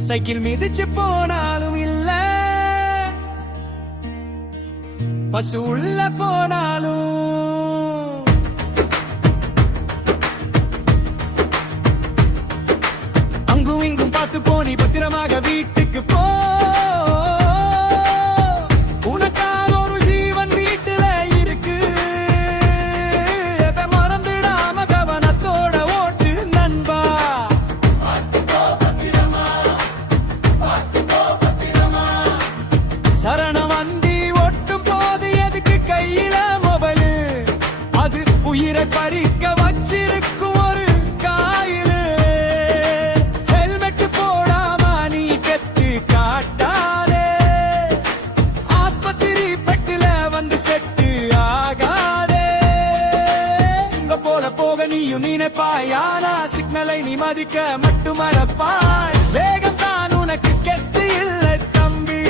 Cycle மிதிச்சு போனாலும் இல்ல, பசு உள்ள போனாலும் அங்கும் இங்கும் பார்த்து போனி பத்திரமாக வீட்டுக்கு போ. உனக்காக ஒரு ஜீவன் வீட்டுல இருக்கு, மறந்துடாம கவனத்தோட ஓட்டு நண்பா. சரண வண்டி ஒட்டும் போது எதுக்கு கையில மொபைல்? அது உயிரை பறிக்க வச்சிருக்கும் ஒரு காயிலு. ஹெல்மெட் போடாம நீ கெத்து காட்டாதே, ஆஸ்பத்திரி பெட்டில வந்து செட்டு ஆகாதே. சிங்க போல போக நீயும் நினைப்பாய், ஆனா சிக்னலை நீ மதிக்க மட்டும் மறப்பாய். வேகம் தான் உனக்கு கெத்து இல்லை தம்பி,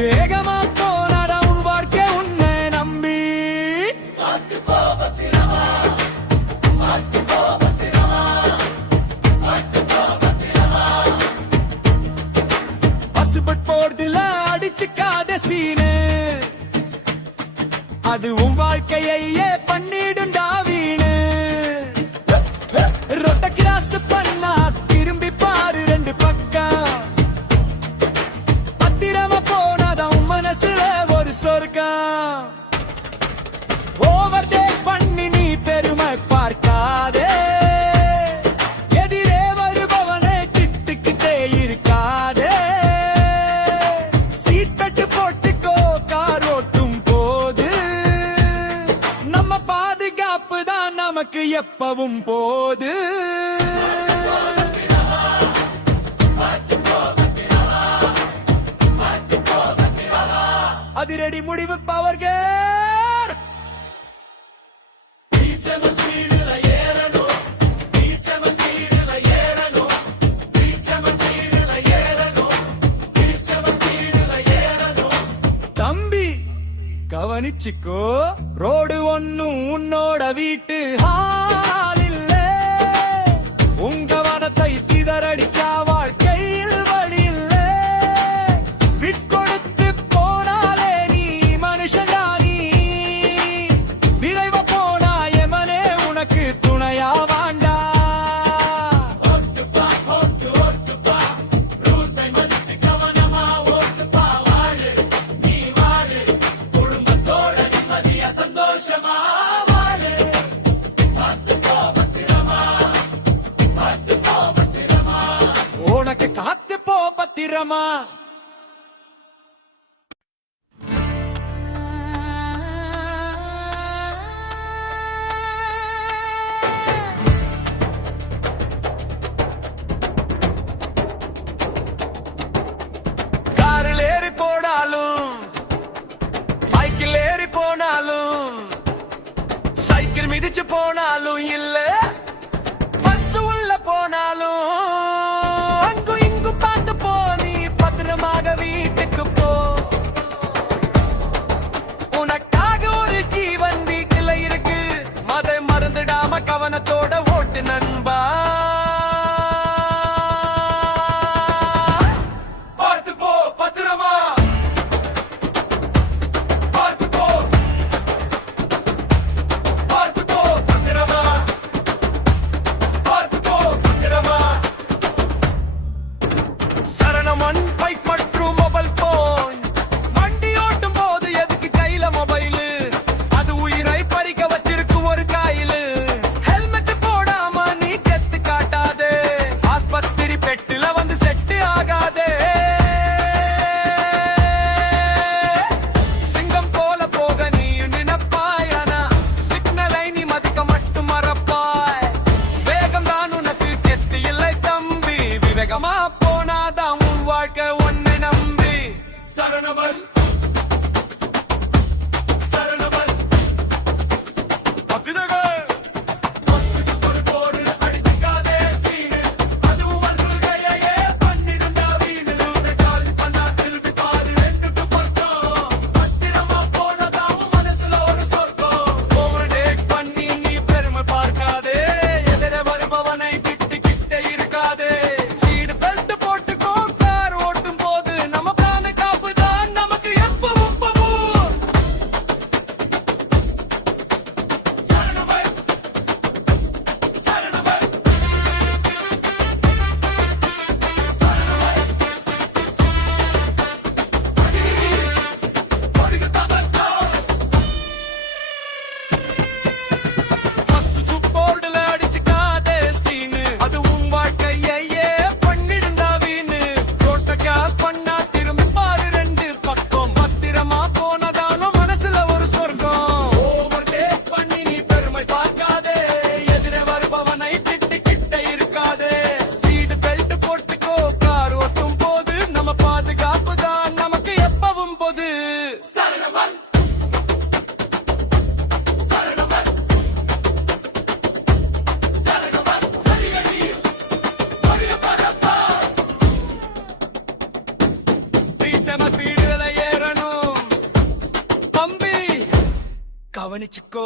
வேகமா போனாடா உன் வாழ்க்கை உன்னை நம்பி. பசுபட் போர்டுல அடிச்சுக்காத சீனு, அது உன் வாழ்க்கையே பண்ணிடுண்டா வீணு. ரொட்ட கிராஸ் பண்ணா திரும்பி பாரு ரெண்டு பக்கம், பத்திரமா போனாதான் உன் மனசுல ஒரு சொர்க்கம். ஓவர் டேக் பண்ணி நீ பெருமை பார்க்காதே, எதிரே வருபவனை திட்டுக்கிட்டே இருக்காதே. சீட் பெட்டு போட்டுக்கோ கார் ஓட்டும் போது, நம்ம பாதுகாப்பு தான் நமக்கு எப்பவும் போது. அதிரடி முடிவு பவர் கேர். தம்பி கவனிச்சுக்கோ, ரோடு ஒன்னும் உன்னோட வீட்டு ஹால் இல்ல. உங்க வனத்தை சிதறடிச்சா வாழ்க்கையில் வழி இல்ல. விட்கொடுத்து போனாலே நீ மனுஷன்டா நீ, விரைவ போனா எமனே உனக்கு துணையா வாண்டா. உனக்கு காத்து போ பத்திரமா. காரில் ஏறி போனாலும், பைக்கில் ஏறி போனாலும், சைக்கிள் மிதிச்சு போனாலும் இல்ல, பஸ் உள்ள போனாலும் அங்கும் இங்கும் பார்த்து போ, நீ பத்திரமாக வீட்டுக்கு போ. உனக்காக ஒரு ஜீவன் வீட்டுல இருக்கு, மதை மறந்துடாம கவனத்தோட ஓட்டு நண்பா. பார்த்து போ பத்திரமா, பார்த்து போ, பார்த்து போ பத்திரமா, பார்த்து போ பத்திரமா. சரணமன் பைக் மற்றும் மொபைல் போன், வண்டி ஓட்டும் போது எதுக்கு கையில மொபைலு? அது உயிரை பறிக்க வச்சிருக்கும் ஒரு காயிலு. ஹெல்மெட் போடாம நீ கெத்து காட்டாதே, ஆஸ்பத்திரி பெட்டுல வந்து செட்டு ஆகாதே. சிங்கம் போல போக நீயும் நினைப்பாய், ஆனா சிக்னலை நீ மதிக்க மட்டும் மறப்பாய். வேகம் தான் உனக்கு கெத்து இல்லை தம்பி, விவேகமா போனாதான் உன் வாழ்க்கை உன்னை நம்பி. சரணவன் சரணவன் பத்திரங்கள். பஸ்ஸுக்கு ஒரு போடு அடிச்சுக்காதே சீனு, அதுவும் வல்லுகையே பண்ணிடுண்டா வீணு. காலி பண்ணா திரும்பி பாரு ரெண்டுக்கு பக்கம், பத்திரமா போனதான் உன் மனசுல ஒரு சொர்க்கம். ஓவர் டேக் பண்ணி நீ பெருமை பார்க்காதே, எதிரே வருபவனை திட்டிக்கிட்டே இருக்காதே. சீட் கவனிச்சுக்கோ